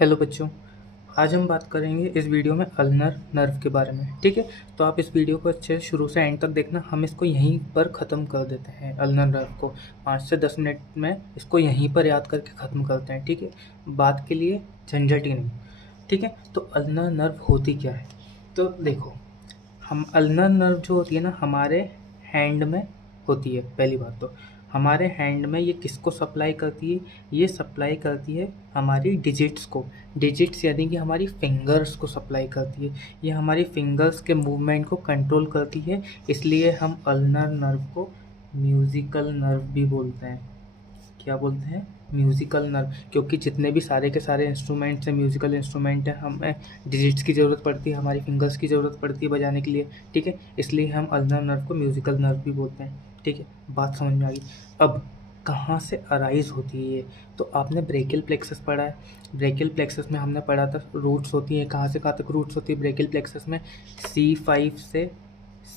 Hello बच्चों। आज हम बात करेंगे इस वीडियो में अल्नर नर्व के बारे में। ठीक है, तो आप इस वीडियो को अच्छे से शुरू से एंड तक देखना। हम इसको यहीं पर ख़त्म कर देते हैं। अल्नर नर्व को 5 से 10 मिनट में इसको यहीं पर याद करके ख़त्म करते हैं। ठीक है, बात के लिए झंझट ही नहीं। ठीक है, तो अल्नर नर्व होती क्या है? तो देखो, हम अल्नर नर्व जो होती है ना, हमारे हैंड में होती है। पहली बात तो हमारे हैंड में ये किसको सप्लाई करती है? ये सप्लाई करती है हमारी डिजिट्स को। डिजिट्स यानी कि हमारी फिंगर्स को सप्लाई करती है। ये हमारी फिंगर्स के मूवमेंट को कंट्रोल करती है। इसलिए हम अल्नर नर्व को म्यूजिकल नर्व भी बोलते हैं। क्या बोलते हैं? Musical nerve. क्योंकि जितने भी सारे के सारे इंस्ट्रूमेंट्स हैं, म्यूज़िकल इंस्ट्रूमेंट हैं, हमें डिजिट्स की ज़रूरत पड़ती है, हमारी फिंगर्स की ज़रूरत पड़ती है बजाने के लिए। ठीक है, इसलिए हम अल्नर नर्व को म्यूज़िकल नर्व भी बोलते हैं। ठीक है, बात समझ में आ गई। अब कहाँ से अराइज होती है ये? तो आपने ब्रेकियल प्लेक्सस पढ़ा है। ब्रेकियल प्लेक्सस में हमने पढ़ा था रूट्स होती हैं। कहाँ से कहाँ तक रूट्स होती है ब्रेकियल प्लेक्सस में? C5 से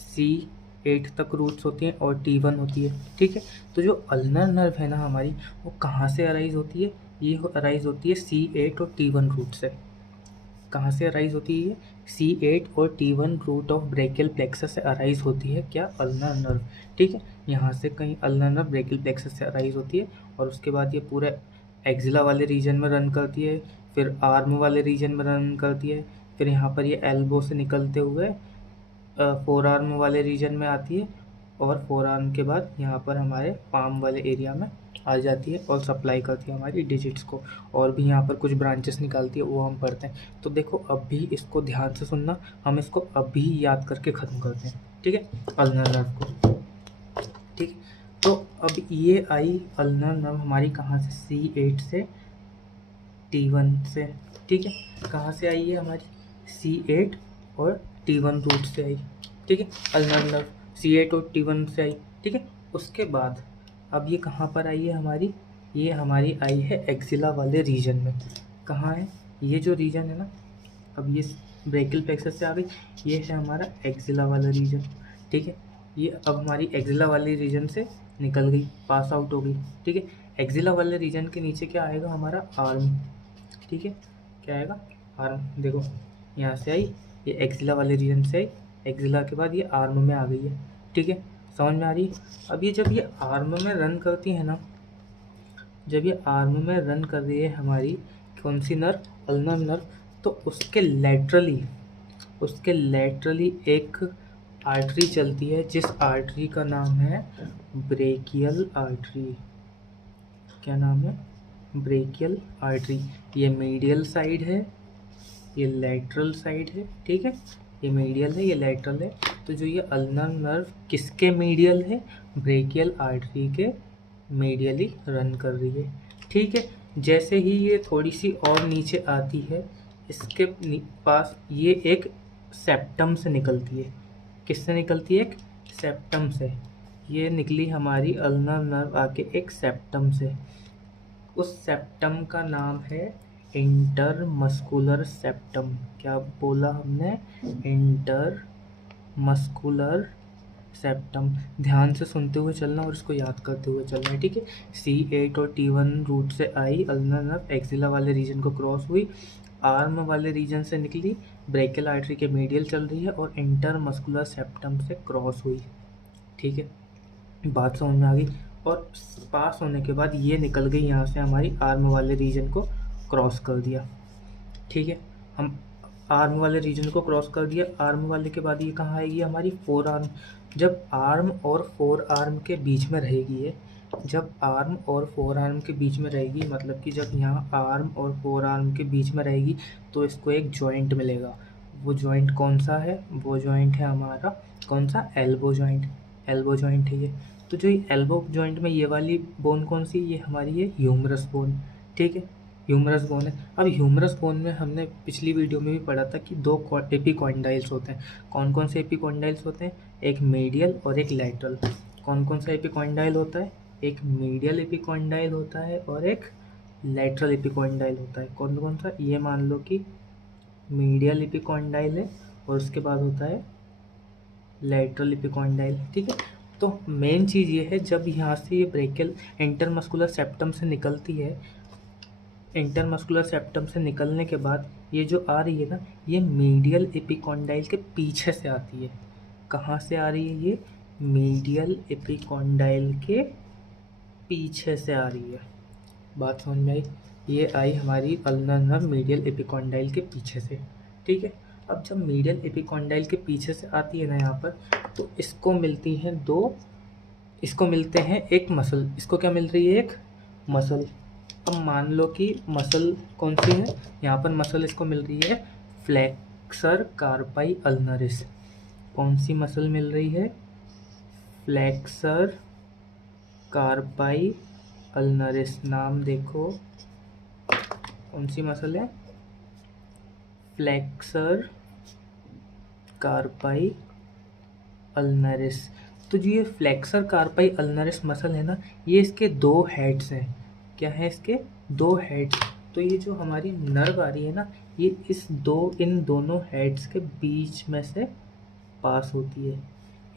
C8 तक रूट्स होती हैं और T1 होती है। ठीक है, तो जो अल्नर नर्व है ना हमारी, वो कहाँ से अराइज होती है? ये अराइज होती है C8 और T1 रूट से। कहाँ से अराइज होती है? C8 और T1 root of brachial plexus से अराइज होती है क्या? Ulnar nerve. ठीक है, यहाँ से कहीं अल्नर नर्व ब्रेकियल प्लेक्सस से अराइज होती है और उसके बाद ये पूरे एक्जिला वाले रीजन में रन करती है, फिर आर्म वाले रीजन में रन करती है, फिर यहाँ पर ये एल्बो से निकलते हुए फोर आर्म वाले रीजन में आती है और फोर आर्म के बाद यहाँ पर हमारे पाम वाले एरिया में आ जाती है और सप्लाई करती है हमारी डिजिट्स को। और भी यहाँ पर कुछ ब्रांचेस निकालती है, वो हम पढ़ते हैं। तो देखो, अभी इसको ध्यान से सुनना, हम इसको अभी याद करके ख़त्म करते हैं। ठीक है, अल्नर नर्व को। ठीक है, तो अब ये आई अल्नर नर्व हमारी कहाँ से? C8 से T1 से। ठीक है, कहाँ से आई है हमारी? C8 और T1 रूट से आई। ठीक है, अल्नर नर्व C8 और T1 से आई। ठीक है, उसके बाद अब ये कहाँ पर आई है हमारी? ये हमारी आई है एक्सिला वाले रीजन में। कहाँ है ये जो रीजन है ना? अब ये ब्रेकियल प्लेक्सस से आ गई, ये है हमारा एक्सिला वाला रीजन। ठीक है, ये अब हमारी एक्सिला वाले रीजन से निकल गई, पास आउट हो गई। ठीक है, एक्सिला वाले रीजन के नीचे क्या आएगा? हमारा आर्म। ठीक है, क्या आएगा? आर्म। देखो, यहाँ से आई, ये एक्सिला वाले रीजन से आई, एक्सिला के बाद ये आर्म में आ गई है। ठीक है, समझ में आ रही है? अब ये जब ये आर्म में रन करती है ना, जब ये आर्म में रन कर रही है हमारी कौन सी नर्व? Ulnar nerve. तो उसके लेटरली एक आर्टरी चलती है, जिस आर्टरी का नाम है ब्रेकियल आर्टरी। क्या नाम है? Brachial artery. ये मीडियल साइड है, ये लेटरल साइड है। ठीक है, ये मीडियल है, ये लेटरल है। तो जो ये अल्नर नर्व किसके मीडियल है? ब्रेकियल आर्टरी के मीडियली रन कर रही है। ठीक है, जैसे ही ये थोड़ी सी और नीचे आती है, इसके पास ये एक सेप्टम से निकलती है। किससे निकलती है? एक सेप्टम से। ये निकली हमारी अल्नर नर्व आके एक सेप्टम से। उस सेप्टम का नाम है इंटरमस्कुलर सेप्टम। क्या बोला हमने? Intermuscular septum. ध्यान से सुनते हुए चलना और इसको याद करते हुए चलना है। ठीक है, C8 और T1 रूट से आई अल्नर नर्व, एक्सिला वाले रीजन को क्रॉस हुई, आर्म वाले रीजन से निकली, ब्रेकियल आर्टरी के मीडियल चल रही है और इंटरमस्कुलर सेप्टम से क्रॉस हुई। ठीक है, बात समझ में आ गई? और पास होने के बाद ये निकल गई यहाँ से, हमारी आर्म वाले रीजन को क्रॉस कर दिया। ठीक है, हम आर्म वाले रीजन को क्रॉस कर दिया। आर्म वाले के बाद ये कहाँ आएगी? हमारी फोर आर्म। जब आर्म और फोर आर्म के बीच में रहेगी ये, जब आर्म और फोर आर्म के बीच में रहेगी, मतलब कि जब यहाँ आर्म और फोर आर्म के बीच में रहेगी, तो इसको एक जॉइंट मिलेगा। वो जॉइंट कौन सा है? वो जॉइंट है हमारा कौन सा? Elbow joint. एल्बो जॉइंट है ये। तो जो एल्बो जॉइंट में ये वाली बोन कौन सी? ये हमारी है ह्यूमरस बोन। ठीक है, ह्यूमरस बोन है। अब ह्यूमरस बोन में हमने पिछली वीडियो में भी पढ़ा था कि दो एपिकॉन्डाइल्स होते हैं। कौन कौन से एपिकॉन्डाइल्स होते हैं? एक मीडियल और एक लैटरल। कौन कौन सा एपिकॉन्डाइल होता है? एक मीडियल एपिकॉन्डाइल होता है और एक लैटरल एपिकॉन्डाइल होता है। कौन कौन सा? ये मान लो कि मीडियल एपिकॉन्डाइल है और उसके बाद होता है लैटरल एपिकॉन्डाइल। ठीक है, तो मेन चीज़ ये है, जब यहाँ से ये ब्रेकियल इंटरमस्कुलर सेप्टम से निकलती है, इंटरमस्कुलर सेप्टम से निकलने के बाद ये जो आ रही है ना, ये मीडियल एपिकॉन्डाइल के पीछे से आती है। कहाँ से आ रही है ये? मीडियल एपिकॉन्डाइल के पीछे से आ रही है। बात समझ में आई? ये आई हमारी अल्नर नर्व मीडियल एपिकॉन्डाइल के पीछे से, ठीक है। अब जब मीडियल एपिकॉन्डाइल के पीछे से आती है ना यहाँ पर, तो इसको मिलती हैं दो, इसको मिलते हैं एक मसल। इसको क्या मिल रही है? एक मसल। अब मान लो कि मसल कौन सी है? यहाँ पर मसल इसको मिल रही है फ्लेक्सर कार्पाई अल्नरिस। कौन सी मसल मिल रही है? Flexor carpi ulnaris. नाम देखो, कौन सी मसल है? Flexor carpi अल्नरिस। तो जो ये फ्लेक्सर कार्पाई अल्नरिस मसल है ना, ये इसके दो हेड्स हैं। क्या है इसके? दो हेड्स। तो ये जो हमारी नर्व आ रही है ना, ये इन दोनों हेड्स के बीच में से पास होती है।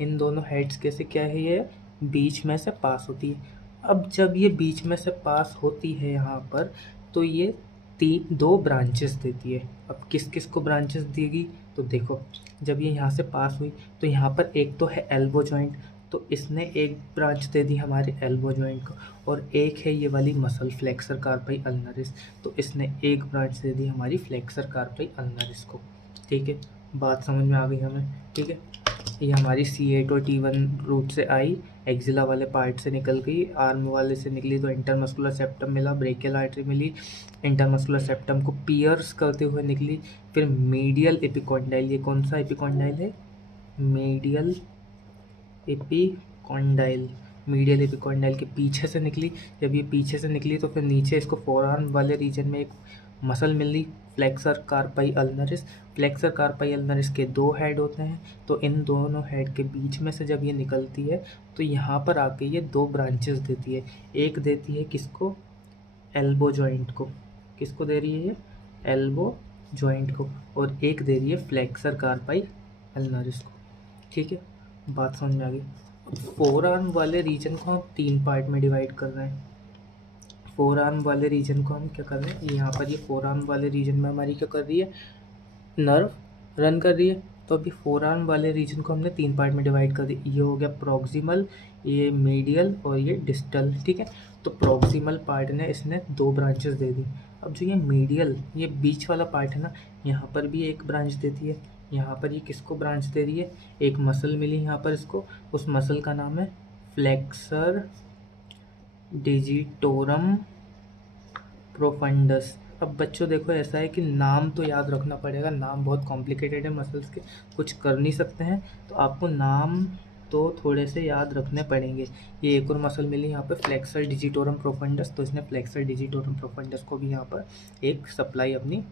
इन दोनों हेड्स के से क्या है? ये बीच में से पास होती है। अब जब ये बीच में से पास होती है यहाँ पर, तो ये दो ब्रांचेस देती है। अब किस किस को ब्रांचेस देगी? तो देखो, जब ये यहाँ से पास हुई तो यहाँ पर एक तो है एल्बो जॉइंट, तो इसने एक ब्रांच दे दी हमारे एल्बो जॉइंट को, और एक है ये वाली मसल फ्लेक्सर कार्पाई अल्नरिस, तो इसने एक ब्रांच दे दी हमारी फ्लेक्सर कार्पाई अल्नरिस को, ठीक है। बात समझ में आ गई हमें, ठीक है। ये हमारी C8 और T1 रूट से आई, एक्जिला वाले पार्ट से निकल गई, आर्म वाले से निकली तो इंटरमस्कुलर सेप्टम मिला, ब्रेकियल आर्टरी मिली, इंटरमस्कुलर सेप्टम को पियर्स करते हुए निकली, फिर मीडियल एपिकॉन्डाइल। ये कौन सा एपिकॉन्डाइल है? Medial epicondyle. मीडियल एपिकॉन्डाइल के पीछे से निकली। जब ये पीछे से निकली तो फिर नीचे इसको फोरआर्म वाले रीजन में एक मसल मिल रही, फ्लेक्सर कार्पाई अल्नरिस। फ्लेक्सर कार्पाई अल्नरिस के दो हेड होते हैं, तो इन दोनों हेड के बीच में से जब ये निकलती है तो यहाँ पर आके ये दो ब्रांचेस देती है। एक देती है किसको? एल्बो जॉइंट को। किसको दे रही है ये? एल्बो जॉइंट को। और एक दे रही है फ्लेक्सर कार्पाई अल्नरिस को, ठीक है। बात समझ में आ गई? फोर आर्म वाले रीजन को हम 3 पार्ट में डिवाइड कर रहे हैं। फोर आर्म वाले रीजन को हम क्या कर रहे हैं? यहाँ पर ये फोर आर्म वाले रीजन में हमारी क्या कर रही है? नर्व रन कर रही है। तो अभी फोर आर्म वाले रीजन को हमने 3 पार्ट में डिवाइड कर दिया। ये हो गया प्रॉक्सिमल, ये मीडियल और ये डिस्टल, ठीक है। तो प्रॉक्सिमल पार्ट ने इसने 2 ब्रांचेस दे दी। अब जो ये मीडियल, ये बीच वाला पार्ट है ना, यहाँ पर भी एक ब्रांच देती है। यहाँ पर ये किसको ब्रांच दे रही है? एक मसल मिली यहाँ पर इसको, उस मसल का नाम है फ्लेक्सर डिजिटोरम प्रोफंडस। अब बच्चों देखो, ऐसा है कि नाम तो याद रखना पड़ेगा, नाम बहुत कॉम्प्लिकेटेड है मसल्स के, कुछ कर नहीं सकते हैं, तो आपको नाम तो थोड़े से याद रखने पड़ेंगे। ये एक और मसल मिली यहाँ पे फ्लेक्सर डिजिटोरम प्रोफंडस, तो इसने फ्लेक्सर डिजिटोरम प्रोफंडस को भी यहाँ पर एक सप्लाई अपनी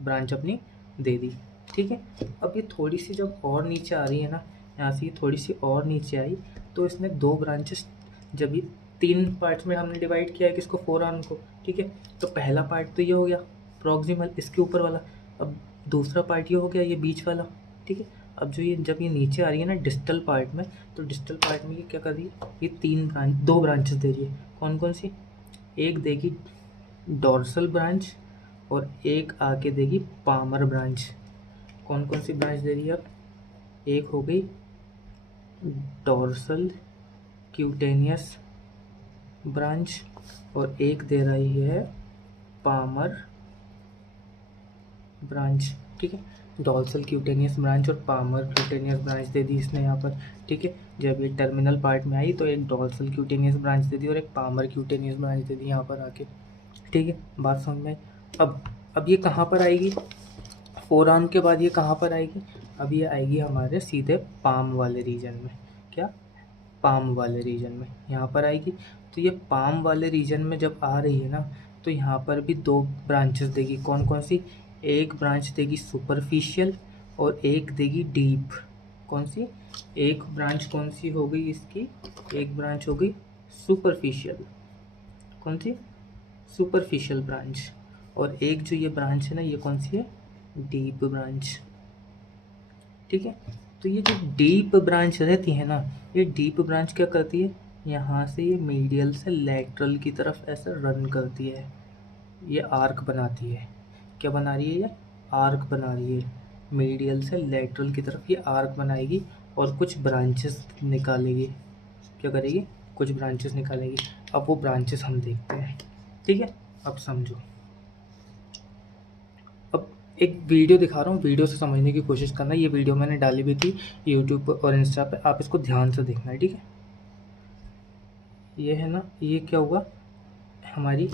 ब्रांच अपनी दे दी, ठीक है। अब ये थोड़ी सी जब और नीचे आ रही है ना, यहाँ से ये थोड़ी सी और नीचे आई, तो इसने 2 ब्रांचेस, जब ये 3 पार्ट्स में हमने डिवाइड किया है किसको? फोर आर्म को, ठीक है। तो पहला पार्ट तो ये हो गया प्रॉक्सिमल, इसके ऊपर वाला। अब दूसरा पार्ट ये हो गया ये बीच वाला, ठीक है। अब जो ये जब ये नीचे आ रही है ना डिस्टल पार्ट में, तो डिस्टल पार्ट में ये क्या कर रही है? ये 2 ब्रांचेस दे रही है। कौन कौन सी? एक देगी डॉर्सल ब्रांच और एक आके देगी पामर ब्रांच। कौन कौन सी ब्रांच दे रही है? अब एक हो गई डॉर्सल क्यूटेनियस ब्रांच और एक दे रही है पामर ब्रांच, ठीक है। डॉर्सल क्यूटेनियस ब्रांच और पामर क्यूटेनियस ब्रांच दे दी इसने यहाँ पर, ठीक है। जब ये टर्मिनल पार्ट में आई तो एक डॉर्सल क्यूटेनियस ब्रांच दे दी और एक पामर क्यूटेनियस ब्रांच दे दी यहाँ पर आके, ठीक है। बात समझ में आई? अब ये कहाँ पर आएगी? फोर आर्म के बाद ये कहाँ पर आएगी? अब ये आएगी हमारे सीधे पाम वाले रीजन में। क्या? पाम वाले रीजन में यहाँ पर आएगी। तो ये पाम वाले रीजन में जब आ रही है ना, तो यहाँ पर भी 2 ब्रांचेस देगी। कौन कौन सी? एक ब्रांच देगी सुपरफिशियल और एक देगी डीप। कौन सी? एक ब्रांच कौन सी हो गई इसकी? एक ब्रांच हो गई सुपरफिशियल। कौन सी? Superficial branch. और एक जो ये ब्रांच है ना, ये कौन सी है? डीप ब्रांच, ठीक है। तो ये जो डीप ब्रांच रहती है ना, ये डीप ब्रांच क्या करती है? यहाँ से ये मीडियल से लैटरल की तरफ ऐसे रन करती है, ये आर्क बनाती है। क्या बना रही है ये? आर्क बना रही है। मीडियल से लेटरल की तरफ ये आर्क बनाएगी और कुछ ब्रांचेस निकालेगी। क्या करेगी? कुछ ब्रांचेस निकालेगी। अब वो ब्रांचेस हम देखते हैं, ठीक है? अब समझो। अब एक वीडियो दिखा रहा हूँ, वीडियो से समझने की कोशिश करना। ये वीडियो मैंने डाली भी थी यूट्यूब पर और इंस्टा पे, आप इसको ध्यान से देखना है, ठीक है? ये है ना, ये क्या हुआ, हमारी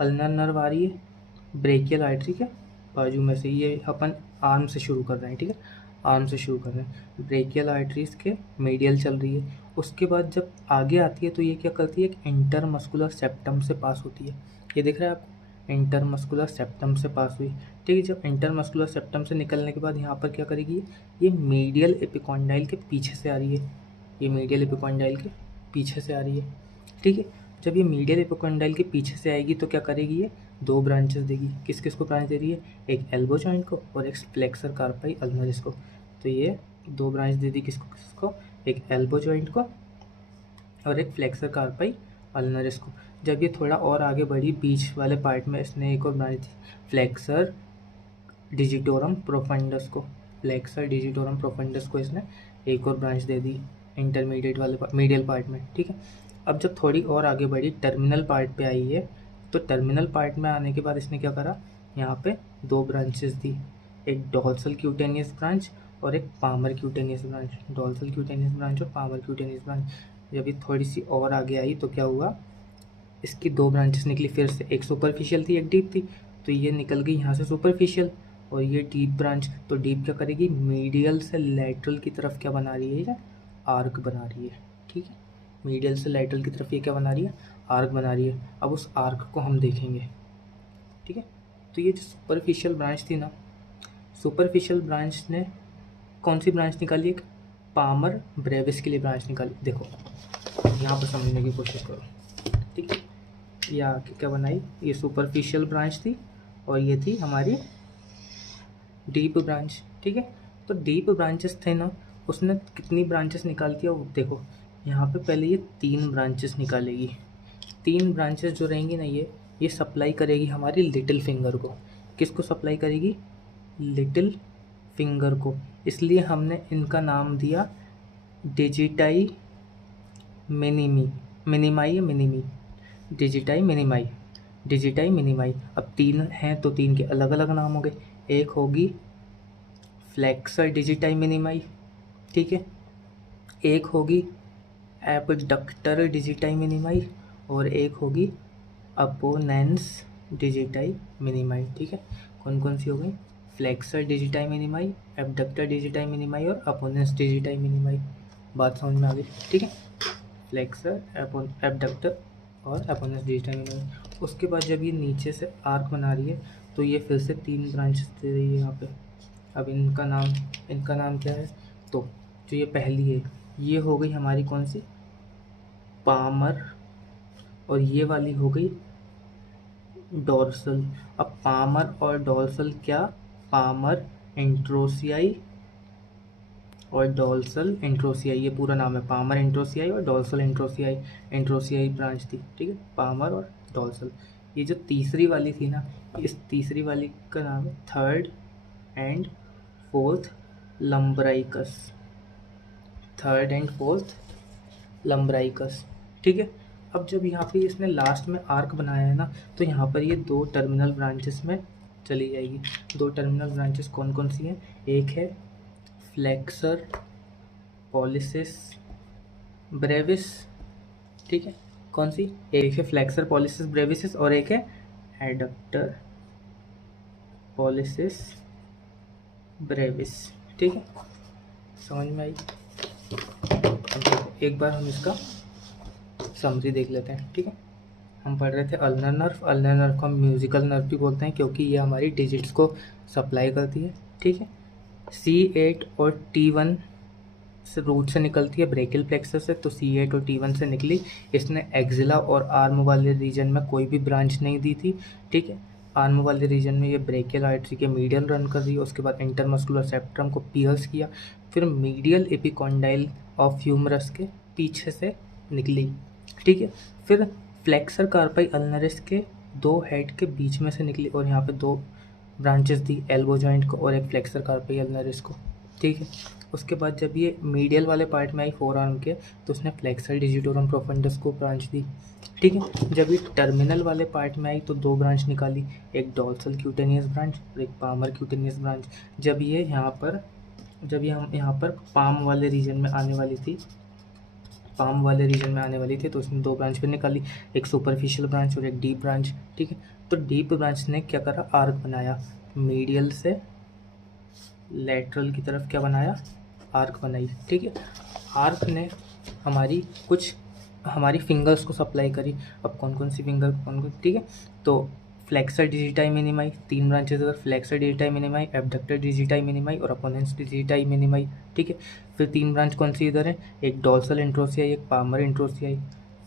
अल्नर नर्व आ रही है ब्रेकियल आर्टरी के बाजू में से। ये अपन आर्म से शुरू कर रहे हैं, ठीक है? आर्म से शुरू कर रहे हैं। ब्रेकियल आर्टरीज के मीडियल चल रही है। उसके बाद जब आगे आती है तो ये क्या करती है, एक इंटरमस्कुलर सेप्टम से पास होती है। ये दिख रहा है आपको? इंटरमस्कुलर सेप्टम से पास हुई, ठीक है? जब इंटरमस्कुलर सेप्टम से निकलने के बाद यहाँ पर क्या करेगी, ये मीडियल एपिकॉन्डाइल के पीछे से आ रही है। ये मीडियल एपिकॉन्डाइल के पीछे से आ रही है, ठीक है? जब ये मीडियल एपिकॉन्डाइल के पीछे से आएगी तो क्या करेगी, ये दो ब्रांचेस देगी। किस किस को ब्रांच दे रही है? एक एल्बो जॉइंट को और एक फ्लेक्सर कार्पाई अल्नरिस को। तो ये दो ब्रांच दे दी किसको किसको? एक एल्बो जॉइंट को और एक फ्लेक्सर कार्पाई अल्नरिस को। जब ये थोड़ा और आगे बढ़ी बीच वाले पार्ट में, इसने एक और ब्रांच दी, फ्लेक्सर डिजिटोरम प्रोफंडस को। फ्लेक्सर डिजिटोरम प्रोफंडस को इसने एक और ब्रांच दे दी इंटरमीडिएट वाले मीडियल पार्ट में, ठीक है? अब जब थोड़ी और आगे बढ़ी, टर्मिनल पार्ट पे आई है, तो टर्मिनल पार्ट में आने के बाद इसने क्या करा, यहाँ पे दो ब्रांचेस दी, एक डॉर्सल क्यूटेनियस ब्रांच और एक palmar cutaneous branch. Dorsal cutaneous branch और पामर क्यूटेनियस ब्रांच। जब ये थोड़ी सी और आगे आई तो क्या हुआ, इसकी दो ब्रांचेस निकली फिर से, एक सुपरफिशियल थी एक डीप थी। तो ये निकल गई यहाँ से सुपरफिशियल और ये डीप ब्रांच। तो डीप क्या करेगी, मीडियल से लेटरल की तरफ क्या बना रही है, ये आर्क बना रही है, ठीक है? मीडियल से लेटरल की तरफ ये क्या बना रही है, आर्क बना रही है। अब उस आर्क को हम देखेंगे, ठीक है? तो ये जो सुपरफिशियल ब्रांच थी ना, सुपरफिशियल ब्रांच ने कौन सी ब्रांच निकाली, एक पामर ब्रेविस के लिए ब्रांच निकाली। देखो यहाँ पर समझने की कोशिश करो, ठीक है? या क्या बनाई, ये सुपरफिशियल ब्रांच थी और ये थी हमारी डीप ब्रांच, ठीक है? तो डीप ब्रांचेस थे ना, उसने कितनी ब्रांचेस निकालती है वो देखो। यहाँ पे पहले ये तीन ब्रांचेस निकालेगी। तीन ब्रांचेस जो रहेंगी ना, ये सप्लाई करेगी हमारी लिटिल फिंगर को। किसको सप्लाई करेगी, लिटिल फिंगर को। इसलिए हमने इनका नाम दिया डिजिटाई मिनिमी, मिनिमाई या मिनिमी, डिजिटाई मिनिमाई, डिजिटाई मिनिमाई। अब तीन हैं तो तीन के अलग अलग नाम हो गए। एक होगी फ्लेक्सर डिजिटाई मिनिमाई, ठीक है? एक होगी एबडक्टर डिजिटाई मिनिमाई और एक होगी अपोनेंस डिजिटाई मिनिमाई, ठीक है? कौन कौन सी हो गई, फ्लेक्सर डिजिटाई मिनिमाई, एबडक्टर डिजिटाई मिनिमाई और अपोनेंस डिजिटाई मिनिमाई। बात समझ में आ गई, ठीक है? फ्लेक्सर, एबडक्टर और अपोनेंस डिजिटाई मिनिमाई। उसके बाद जब ये नीचे से आर्क बना रही है तो ये फिर से तीन ब्रांचेस दे रही है यहाँ पे। अब इनका नाम क्या है, तो जो ये पहली है ये हो गई हमारी कौन सी, पामर, और ये वाली हो गई डोर्सल। अब पामर और डोर्सल क्या, पामर इंट्रोसियाई और डोर्सल इंट्रोसियाई, ये पूरा नाम है, पामर इंट्रोसियाई और डोर्सल इंट्रोसियाई। इंट्रोसियाई ब्रांच थी, ठीक है? पामर और डोर्सल। ये जो तीसरी वाली थी ना, इस तीसरी वाली का नाम है third and fourth lumbricals, third and fourth lumbricals, ठीक है? अब जब यहाँ पे इसने लास्ट में आर्क बनाया है ना, तो यहाँ पर ये दो टर्मिनल ब्रांचेस में चली जाएगी। दो टर्मिनल ब्रांचेस कौन कौन सी हैं, एक है फ्लेक्सर पॉलिसिस ब्रेविस, ठीक है? कौन सी, एक है फ्लेक्सर पॉलिसिस ब्रेविसिस और एक है एडक्टर पॉलिसिस ब्रेविस, ठीक है? समझ में आई? एक बार हम इसका समरी देख लेते हैं, ठीक है? हम पढ़ रहे थे अल्नर नर्व। अल्नर नर्व को हम म्यूजिकल नर्व भी बोलते हैं क्योंकि ये हमारी डिजिट्स को सप्लाई करती है, ठीक है? C8 और T1 से रूट से निकलती है ब्रेकियल प्लेक्सर से, तो C8 और T1 से निकली। इसने एक्जिला और आर्म वाले रीजन में कोई भी ब्रांच नहीं दी थी, ठीक है? आर्म वाले रीजन में ये ब्रेकियल आर्टरी के मीडियल रन कर रही है। उसके बाद इंटरमस्कुलर सेप्ट्रम को पियर्स किया, फिर मीडियल एपिकॉन्डाइल ऑफ ह्यूमरस के पीछे से निकली, ठीक है? फिर फ्लेक्सर कार्पाई अल्नरिस के दो हेड के बीच में से निकली और यहाँ पे दो ब्रांचेस दी, एल्बो जॉइंट को और एक फ्लेक्सर कार्पी अल्नरिस को, ठीक है। उसके बाद जब ये मीडियल वाले पार्ट में आई फोर आर्म के, तो उसने फ्लेक्सर डिजिटोरम प्रोफंडस को ब्रांच दी, ठीक है। जब ये टर्मिनल वाले पार्ट में आई तो दो ब्रांच निकाली, एक डॉर्सल क्यूटेनियस ब्रांच और एक पामर क्यूटेनियस ब्रांच। जब ये हम यहाँ पर पाम वाले रीजन में आने वाली थी, तो उसने दो ब्रांच फिर निकाली, एक सुपरफिशियल ब्रांच और एक डीप ब्रांच, ठीक है। तो डीप ब्रांच ने क्या करा, आर्क बनाया, मीडियल से लेटरल की तरफ क्या बनाया, आर्क बनाई, ठीक है। आर्क ने हमारी फिंगर्स को सप्लाई करी। अब कौन कौन सी फिंगर, ठीक है। तो फ्लेक्सर डिजिटाई मिनिमाई, तीन ब्रांचेस अगर, फ्लेक्सर डिजिटाई मिनिमाई, एबडक्टर डिजिटाई मिनिमाई और अपोनेंस डिजिटाई मिनिमाई, ठीक है। फिर तीन ब्रांच कौन सी इधर है, एक डॉर्सल इंट्रोसियाई, एक पामर इंट्रोसियाई,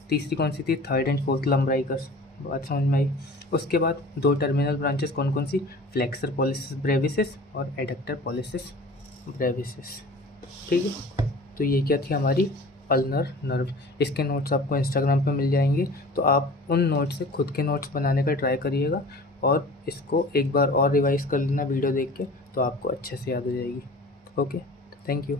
तीसरी कौन सी थी, थर्ड एंड फोर्थ लंब्राइकस। बात समझ में आई। उसके बाद दो टर्मिनल ब्रांचेस कौन कौन सी, फ्लेक्सर पॉलिसिस ब्रेविसिस और एडक्टर पॉलिसिस ब्रेविसिस, ठीक है। तो ये क्या थी हमारी अल्नर नर्व। इसके नोट्स आपको इंस्टाग्राम पे मिल जाएंगे, तो आप उन नोट्स से खुद के नोट्स बनाने का ट्राई करिएगा और इसको एक बार और रिवाइज कर लेना वीडियो देख के, तो आपको अच्छे से याद हो जाएगी। Okay, thank you.